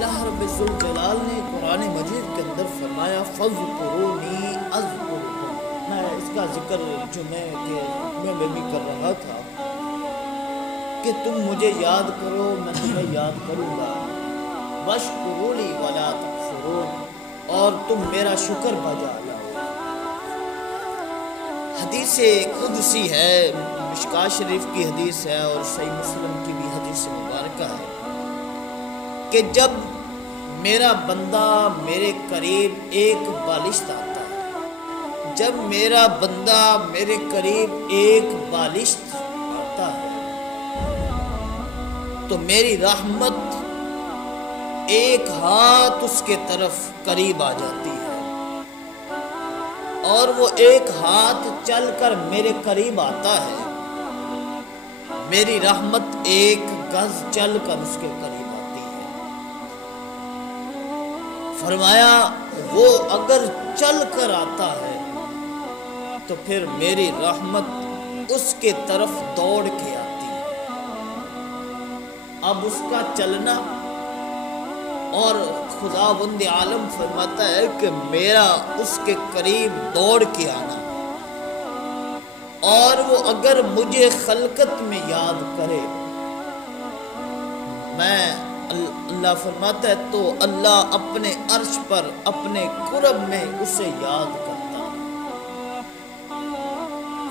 اللہ رب الجلال نے قرآن مجید کے اندر فرمایا فَاذْكُرُونِي أَذْكُرْكُمْ. میں اس کا ذکر جمعے کے میں بھی کر رہا تھا کہ تم مجھے یاد کرو میں تمہیں یاد کروں گا. وَاشْكُرُوا لِي وَلَا تَكْفُرُونِ, اور تم میرا شکر بجا لاؤ. حدیث قدسی ہے, مشکوٰۃ شریف کی حدیث ہے اور صحیح مسلم کی بھی حدیث مبارکہ ہے کہ جب میرا بندہ میرے قریب ایک بالشت آتا ہے, جب میرا بندہ میرے قریب ایک بالشت آتا ہے تو میری رحمت ایک ہاتھ اس کے طرف قریب آ جاتی ہے, اور وہ ایک ہاتھ چل کر میرے قریب آتا ہے, میری رحمت ایک گز چل کر اس کے قریب آتی ہے. فرمایا وہ اگر چل کر آتا ہے تو پھر میری رحمت اس کے طرف دوڑ کے آتی ہے. اب اس کا چلنا, اور خداوند عالم فرماتا ہے کہ میرا اس کے قریب دوڑ کے آنا, اور وہ اگر مجھے خلقت میں یاد کرے, میں اللہ فرماتا ہے تو اللہ اپنے عرش پر اپنے قرب میں اسے یاد کرتا ہے.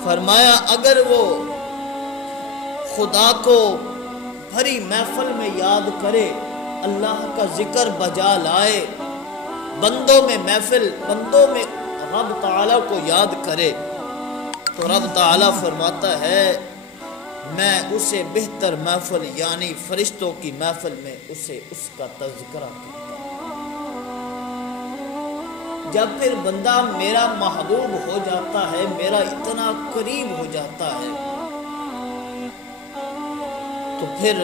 فرمایا اگر وہ خدا کو بھری محفل میں یاد کرے, اللہ کا ذکر بجا لائے, بندوں میں محفل, بندوں میں رب تعالیٰ کو یاد کرے, تو رب تعالیٰ فرماتا ہے میں اسے بہتر محفل یعنی فرشتوں کی محفل میں اسے اس کا تذکرہ کرتا ہوں. جب پھر بندہ میرا محبوب ہو جاتا ہے, میرا اتنا قریب ہو جاتا ہے, تو پھر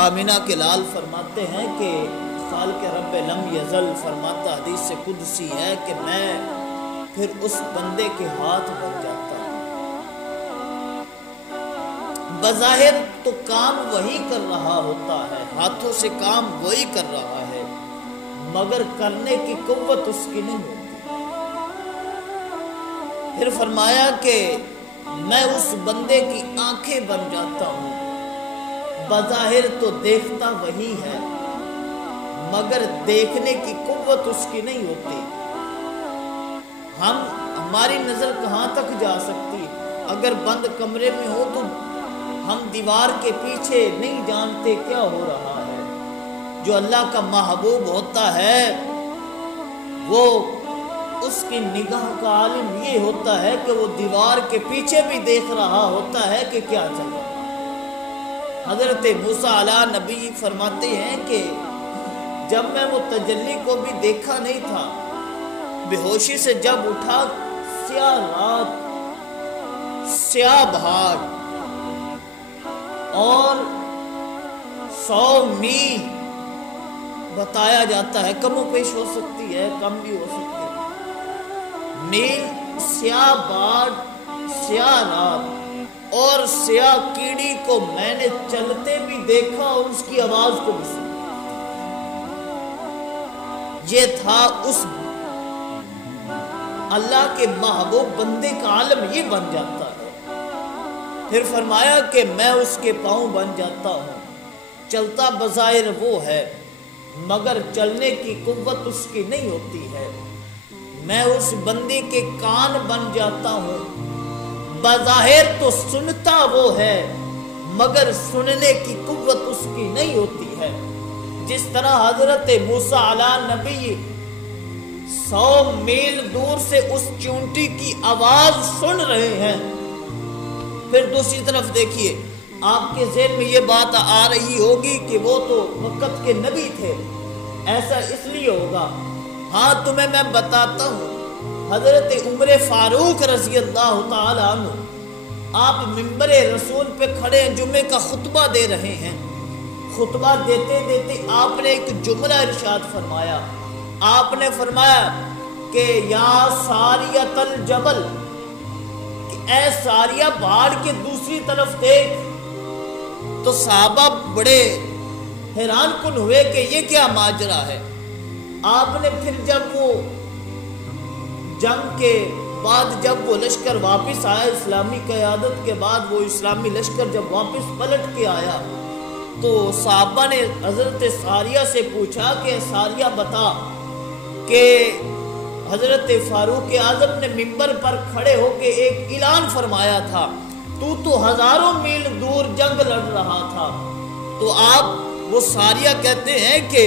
آمینہ کے لال فرماتے ہیں کہ خالق رب لم یزل فرماتا, حدیث سے قدسی ہے کہ میں پھر اس بندے کے ہاتھ بن جاتا ہوں. بظاہر تو کام وہی کر رہا ہوتا ہے, ہاتھوں سے کام وہی کر رہا ہے, مگر کرنے کی قوت اس کی نہیں ہوتی. پھر فرمایا کہ میں اس بندے کی آنکھیں بن جاتا ہوں, بظاہر تو دیکھتا وہی ہے مگر دیکھنے کی قوت اس کی نہیں ہوتی. ہماری نظر کہاں تک جا سکتی؟ اگر بند کمرے میں ہو تو ہم دیوار کے پیچھے نہیں جانتے کیا ہو رہا ہے. جو اللہ کا محبوب ہوتا ہے وہ اس کی نگاہ کا عالم یہ ہوتا ہے کہ وہ دیوار کے پیچھے بھی دیکھ رہا ہوتا ہے کہ کیا چل رہا ہے. حضرت موسیٰ علیہ نبی فرماتے ہیں کہ جب میں وہ تجلی کو بھی دیکھا نہیں تھا, بے ہوشی سے جب اٹھا, سیاہ رات, سیاہ بہار اور 100 میل بتایا جاتا ہے, کم و پیش ہو سکتی ہے, کم بھی ہو سکتی ہے, میل, سیاہ بہار, سیاہ رات اور سیاہ کیڑی کو میں نے چلتے بھی دیکھا اور اس کی آواز کو بھی سنا. یہ تھا اس اللہ کے محبوب بندے کا عالم, یہ بن جاتا ہے. پھر فرمایا کہ میں اس کے پاؤں بن جاتا ہوں, چلتا بظاہر وہ ہے مگر چلنے کی قوت اس کی نہیں ہوتی ہے. میں اس بندے کے کان بن جاتا ہوں, بظاہر تو سنتا وہ ہے مگر سننے کی قوت اس کی نہیں ہوتی ہے. جس طرح حضرت موسیٰ علیہ نبی 100 میل دور سے اس چونٹی کی آواز سن رہے ہیں. پھر دوسری طرف دیکھیے, آپ کے ذہن میں یہ بات آ رہی ہوگی کہ وہ تو وقت کے نبی تھے, ایسا اس لیے ہوگا. ہاں تمہیں میں بتاتا ہوں, حضرت عمر فاروق رضی اللہ تعالی عنہ آپ منبر رسول پہ کھڑے ہیں, جمعے کا خطبہ دے رہے ہیں. خطبہ دیتے دیتے آپ نے ایک جملہ ارشاد فرمایا. آپ نے فرمایا کہ یا ساریۃ الجبل, کہ اے ساریہ پہاڑ کے دوسری طرف دیکھ. تو صحابہ بڑے حیران کن ہوئے کہ یہ کیا ماجرا ہے۔ آپ نے پھر جب وہ جنگ کے بعد جب وہ لشکر واپس آیا، اسلامی قیادت کے بعد وہ اسلامی لشکر جب واپس پلٹ کے آیا تو صحابہ نے حضرت ساریہ سے پوچھا کہ ساریہ بتا کہ حضرت فاروق اعظم نے منبر پر کھڑے ہو کے ایک اعلان فرمایا تھا، تو ہزاروں میل دور جنگ لڑ رہا تھا۔ تو آپ وہ ساریہ کہتے ہیں کہ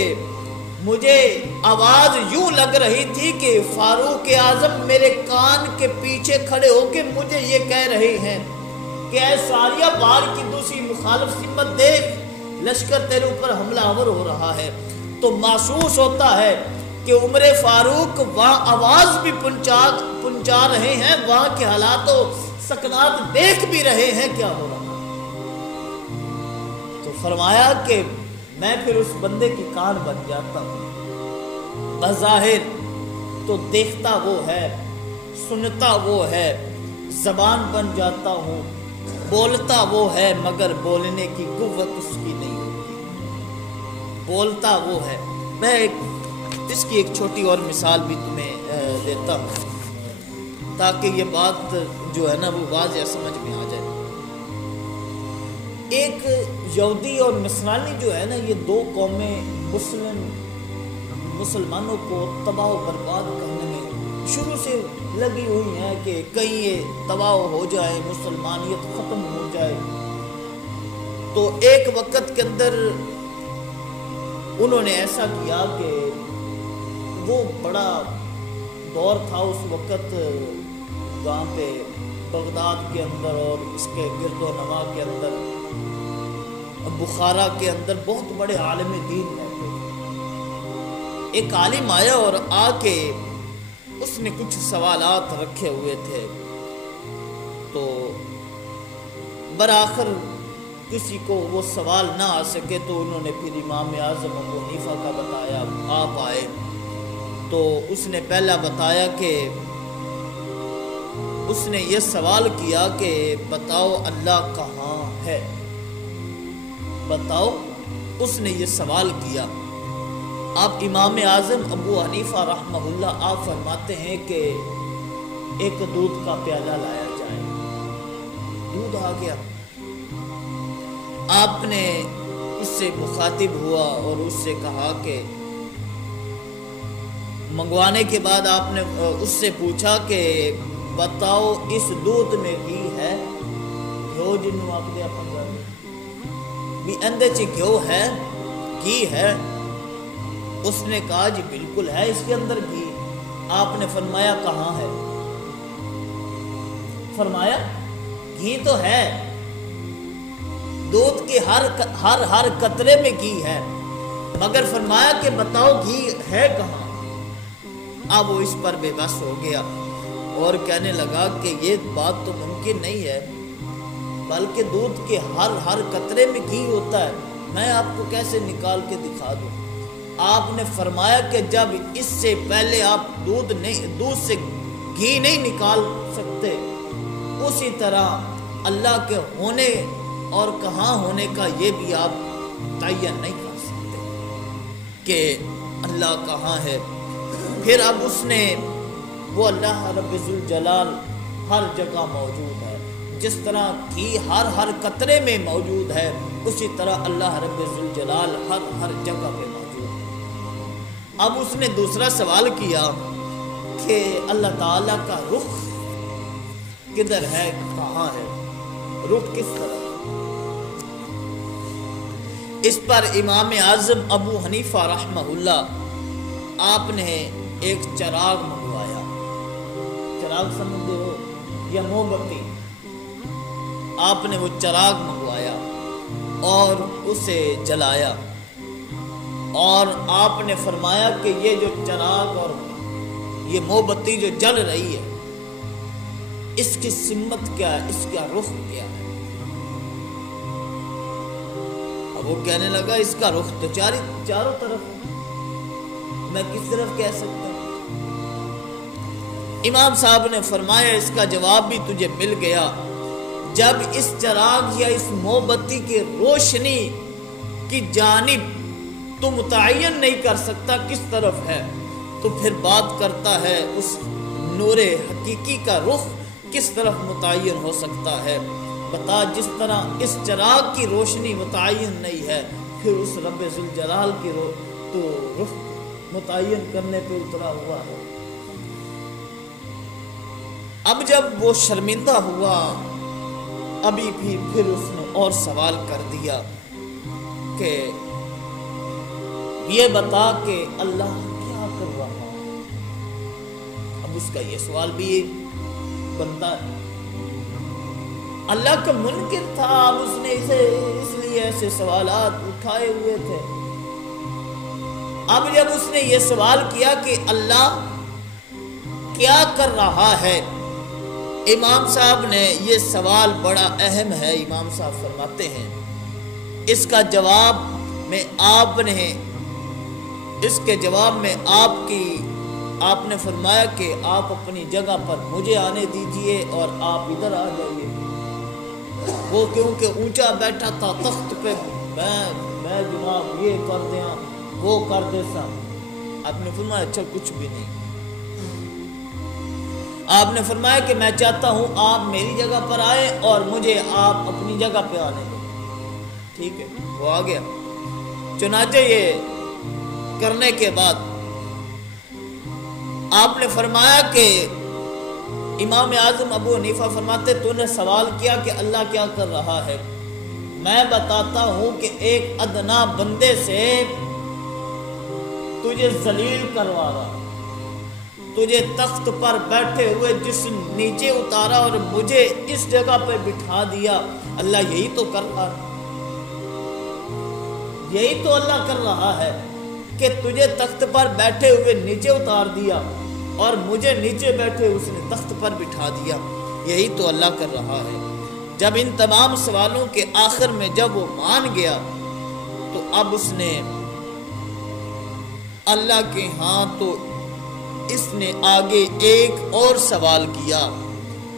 مجھے آواز یوں لگ رہی تھی کہ فاروق اعظم میرے کان کے پیچھے کھڑے ہو کے مجھے یہ کہہ رہے ہیں کہ اے ساریہ بار کی دوسری مخالف سمت دیکھ، لشکر تیرے اوپر حملہ آور ہو رہا ہے۔ تو محسوس ہوتا ہے کہ عمر فاروق وہاں آواز بھی پہنچا رہے ہیں، وہاں کے حالات و سکنات دیکھ بھی رہے ہیں کیا ہو رہا ہے۔ تو فرمایا کہ میں پھر اس بندے کی کان بن جاتا ہوں، بظاہر تو دیکھتا وہ ہے، سنتا وہ ہے، زبان بن جاتا ہوں، بولتا وہ ہے مگر بولنے کی قوت اس کی نہیں ہوتی، بولتا وہ ہے۔ میں اس کی ایک چھوٹی اور مثال بھی تمہیں دیتا ہوں تاکہ یہ بات جو ہے نا وہ واضح سمجھ میں آ جائے۔ ایک یہودی اور نصرانی جو ہے نا، یہ دو قومیں مسلمانوں کو تباہ و برباد کرنے میں شروع سے لگی ہوئی ہیں کہ کہیں یہ تباہ ہو جائے، مسلمانیت ختم ہو جائے۔ تو ایک وقت کے اندر انہوں نے ایسا کیا کہ وہ بڑا دور تھا اس وقت وہاں پہ بغداد کے اندر اور اس کے گرد و نواح کے اندر، بخارا کے اندر بہت بڑے عالم دین رہتے تھے۔ ایک عالم آیا اور آ کے اس نے کچھ سوالات رکھے ہوئے تھے، تو برآخر کسی کو وہ سوال نہ آ سکے تو انہوں نے پھر امام اعظم ابو حنیفہ کا بتایا۔ آپ آئے تو اس نے پہلا بتایا کہ اس نے یہ سوال کیا کہ بتاؤ اللہ کہاں ہے، بتاؤ، اس نے یہ سوال کیا۔ آپ امام اعظم ابو حنیفہ رحمہ اللہ آپ فرماتے ہیں کہ ایک دودھ کا پیالہ لایا جائے۔ دودھ آ گیا، آپ نے اس سے مخاطب ہوا اور اس سے کہا کہ منگوانے کے بعد آپ نے اس سے پوچھا کہ بتاؤ اس دودھ میں گھی ہے؟ گھیو جنوں آپ دے اپن بھی اندے چ گھیو ہے، گھی ہے؟ اس نے کہا جی بالکل ہے اس کے اندر گھی۔ آپ نے فرمایا کہاں ہے؟ فرمایا گھی تو ہے، دودھ کے ہر قطرے میں گھی ہے، مگر فرمایا کہ بتاؤ گھی ہے کہاں؟ اب وہ اس پر بے بس ہو گیا اور کہنے لگا کہ یہ بات تو ممکن نہیں ہے، بلکہ دودھ کے ہر قطرے میں گھی ہوتا ہے، میں آپ کو کیسے نکال کے دکھا دوں؟ آپ نے فرمایا کہ جب اس سے پہلے آپ دودھ سے گھی نہیں نکال سکتے، اسی طرح اللہ کے ہونے اور کہاں ہونے کا یہ بھی آپ تعین نہیں کر سکتے کہ اللہ کہاں ہے۔ پھر اب اس نے وہ اللہ رب ذوالجلال ہر جگہ موجود ہے، جس طرح گھی ہر قطرے میں موجود ہے، اسی طرح اللہ رب ذوالجلال ہر جگہ پہ موجود ہے۔ اب اس نے دوسرا سوال کیا کہ اللہ تعالیٰ کا رخ کدھر ہے، کہاں ہے، رخ کس طرح؟ اس پر امام اعظم ابو حنیفہ رحمہ اللہ آپ نے ایک چراغ منگوایا۔ چراغ سمجھتے ہو یا موم بتی؟ آپ نے وہ چراغ منگوایا اور اسے جلایا، اور آپ نے فرمایا کہ یہ جو چراغ اور یہ موم بتی جو جل رہی ہے، اس کی سمت کیا ہے، اس کا رخ کیا ہے؟ اب وہ کہنے لگا اس کا رخ تو چاروں طرف ہے، میں کس طرف کہہ سکتا ہوں؟ امام صاحب نے فرمایا اس کا جواب بھی تجھے مل گیا، جب اس چراغ یا اس موم بتی کی روشنی کی جانب تو متعین نہیں کر سکتا کس طرف ہے، تو پھر بات کرتا ہے اس نور حقیقی کا رخ کس طرف متعین ہو سکتا ہے۔ بتا جس طرح اس چراغ کی روشنی متعین نہیں ہے، پھر اس رب ذوالجلال کی تو رخ متعین کرنے پہ اترا ہوا ہے۔ اب جب وہ شرمندہ ہوا، ابھی بھی پھر اس نے اور سوال کر دیا کہ یہ بتا کہ اللہ کیا کر رہا ہے۔ اب اس کا یہ سوال بھی بنتا ہے، اللہ کا منکر تھا، اب اس نے اسے اس لیے ایسے سوالات اٹھائے ہوئے تھے۔ اب جب اس نے یہ سوال کیا کہ اللہ کیا کر رہا ہے، امام صاحب نے یہ سوال بڑا اہم ہے، امام صاحب فرماتے ہیں اس کے جواب میں آپ نے فرمایا کہ آپ اپنی جگہ پر مجھے آنے دیجئے اور آپ ادھر آ جائیے۔ وہ کیونکہ اونچا بیٹھا تھا تخت پہ، میں جناب یہ کر دیا وہ کر دے سا، آپ نے فرمایا اچھا کچھ بھی نہیں۔ آپ نے فرمایا کہ میں چاہتا ہوں آپ میری جگہ پر آئے اور مجھے آپ اپنی جگہ پہ آنے دیں۔ ٹھیک ہے، وہ آ گیا۔ چنانچہ یہ کرنے کے بعد آپ نے فرمایا کہ امام اعظم ابو حنیفہ فرماتے تو نے سوال کیا کہ اللہ کیا کر رہا ہے، میں بتاتا ہوں کہ ایک ادنا بندے سے تجھے ذلیل کروا رہا، تجھے تخت پر بیٹھے ہوئے جس نیچے اتارا اور مجھے اس جگہ پہ بٹھا دیا، اللہ یہی تو کر رہا ہے، یہی تو اللہ کر رہا ہے کہ تجھے تخت پر بیٹھے ہوئے نیچے اتار دیا اور مجھے نیچے بیٹھے اس نے تخت پر بٹھا دیا، یہی تو اللہ کر رہا ہے۔ جب ان تمام سوالوں کے آخر میں جب وہ مان گیا تو اب اس نے اللہ کے ہاں تو اس نے آگے ایک اور سوال کیا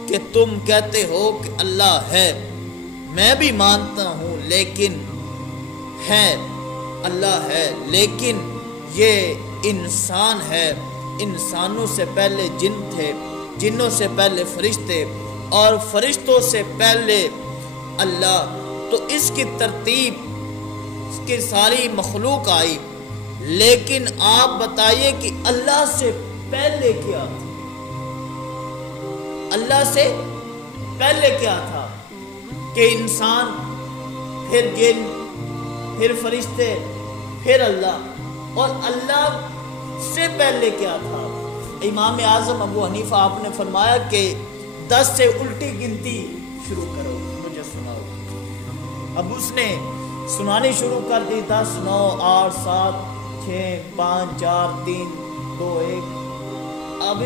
کہ تم کہتے ہو کہ اللہ ہے، میں بھی مانتا ہوں لیکن ہے، اللہ ہے، لیکن یہ انسان ہے، انسانوں سے پہلے جن تھے، جنوں سے پہلے فرشتے اور فرشتوں سے پہلے اللہ، تو اس کی ترتیب اس کی ساری مخلوق آئی، لیکن آپ بتائیے کہ اللہ سے پہلے کیا تھا؟ اللہ سے پہلے کیا تھا کہ انسان، پھر جن، پھر فرشتے، پھر اللہ، اور اللہ سے پہلے کیا تھا؟ امام اعظم ابو حنیفہ آپ نے فرمایا کہ 10 سے الٹی گنتی شروع کرو، مجھے سناؤ۔ اب اس نے سنانی شروع کر دی، 10 9 8 7 6 5 4 3 2 1۔ اب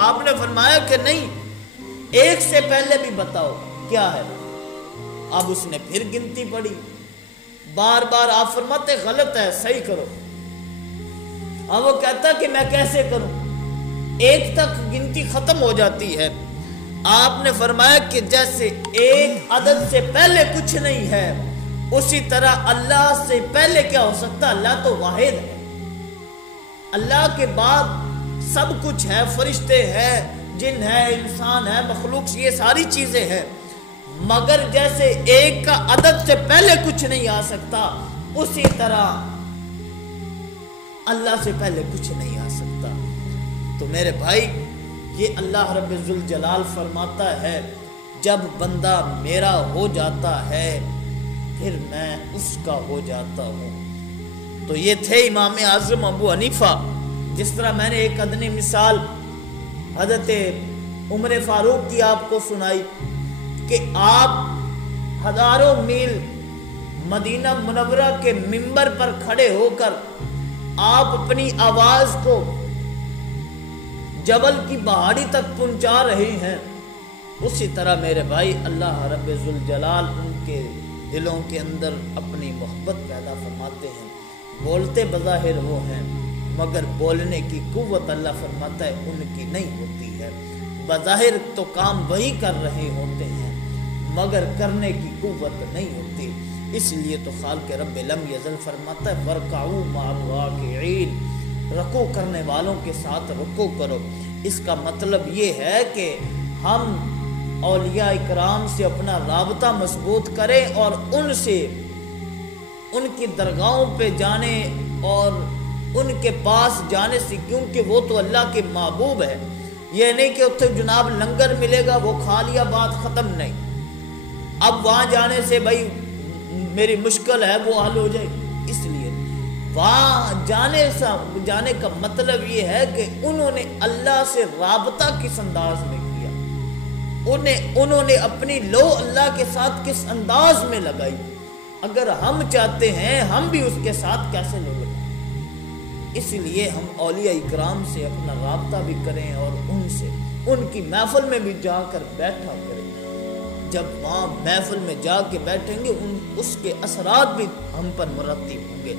آپ نے فرمایا کہ نہیں، ایک سے پہلے بھی بتاؤ کیا ہے۔ اب اس نے پھر گنتی پڑھی، بار بار آپ فرماتے غلط ہے، صحیح کرو۔ اب وہ کہتا کہ میں کیسے کروں، ایک تک گنتی ختم ہو جاتی ہے۔ آپ نے فرمایا کہ جیسے ایک عدد سے پہلے کچھ نہیں ہے، اسی طرح اللہ سے پہلے کیا ہو سکتا؟ اللہ تو واحد ہے، اللہ کے بعد سب کچھ ہے، فرشتے ہیں، جن ہے، انسان ہے، مخلوق، یہ ساری چیزیں ہیں، مگر جیسے ایک کا عدد سے پہلے کچھ نہیں آ سکتا، اسی طرح اللہ سے پہلے کچھ نہیں آ سکتا۔ تو میرے بھائی، یہ اللہ رب ذوالجلال فرماتا ہے جب بندہ میرا ہو جاتا ہے پھر میں اس کا ہو جاتا ہوں۔ تو یہ تھے امام اعظم ابو حنیفہ۔ جس طرح میں نے ایک ادنی مثال حضرت عمر فاروق کی آپ کو سنائی کہ آپ ہزاروں میل مدینہ منورہ کے منبر پر کھڑے ہو کر آپ اپنی آواز کو جبل کی پہاڑی تک پہنچا رہے ہیں، اسی طرح میرے بھائی اللہ رب ذوالجلال ان کے دلوں کے اندر اپنی محبت پیدا فرماتے ہیں۔ بولتے بظاہر وہ ہیں مگر بولنے کی قوت اللہ فرماتا ہے ان کی نہیں ہوتی ہے۔ بظاہر تو کام وہی کر رہے ہوتے ہیں مگر کرنے کی قوت نہیں ہوتی۔ اس لیے تو خالق رب لم یزل فرماتا ہے ورکعوا مع الراکعین، رکوع کرنے والوں کے ساتھ رکوع کرو۔ اس کا مطلب یہ ہے کہ ہم اولیاء اکرام سے اپنا رابطہ مضبوط کریں اور ان سے، ان کی درگاہوں پہ جانے اور ان کے پاس جانے سے، کیونکہ وہ تو اللہ کے محبوب ہے۔ یہ نہیں کہ اتنے جناب لنگر ملے گا وہ کھا لیا بات ختم، نہیں، اب وہاں جانے سے بھائی میری مشکل ہے وہ حل ہو جائے گی۔ اس لیے وہاں جانے کا مطلب یہ ہے کہ انہوں نے اللہ سے رابطہ کس انداز میں کیا، انہوں نے اپنی لو اللہ کے ساتھ کس انداز میں لگائی۔ اگر ہم چاہتے ہیں ہم بھی اس کے ساتھ کیسے لو لگائیں، اس لیے ہم اولیاء اکرام سے اپنا رابطہ بھی کریں اور ان سے، ان کی محفل میں بھی جا کر بیٹھا کریں۔ جب وہاں محفل میں جا کے بیٹھیں گے اس کے اثرات بھی ہم پر مرتب ہوں گے۔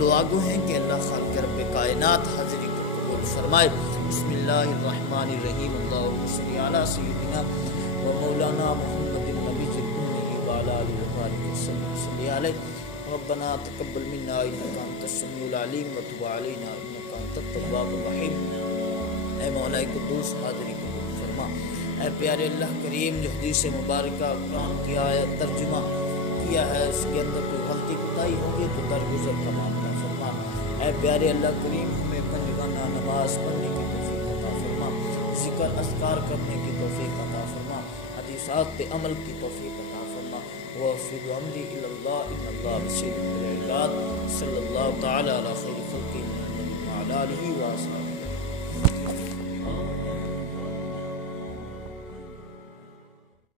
دعا گو ہیں کہ اللہ خالق رب کائنات حاضری کو قبول فرمائے۔ بسم اللہ الرحمن الرحیم، اللہم صلی علی سیدنا و مولانا محمد النبی الأمی وعلی آلہ وصحبہ وسلم صلی علیہ۔ ربنا تقبل منا انک انت السمیع العلیم وتب علینا انک انت التواب الرحیم۔ اے مولا قدوس حاضری کو قبول فرما۔ اے پیارے اللہ کریم، جو حدیث مبارکہ قرآن کی آیت ترجمہ کیا ہے اس کے اندر کوئی غلطی کوتاہی ہوگی تو درگزر کا معاملہ فرما۔ اے پیارے اللہ کریم، ہمیں پنجگانہ نماز پڑھنے کی توفیق عطا فرما، ذکر اذکار کرنے کی توفیق عطا فرما، حدیثات پہ عمل کی توفیق عطا فرما۔ وَأَفْوِضُ أَمْرِي إِلَى اللَّهِ إِنَّ اللَّهَ بَصِيرٌ بِالْعِبَادِ صلی اللہ تعالی علی خیر خلقہ محمد وعلی آلہ وصحبہ۔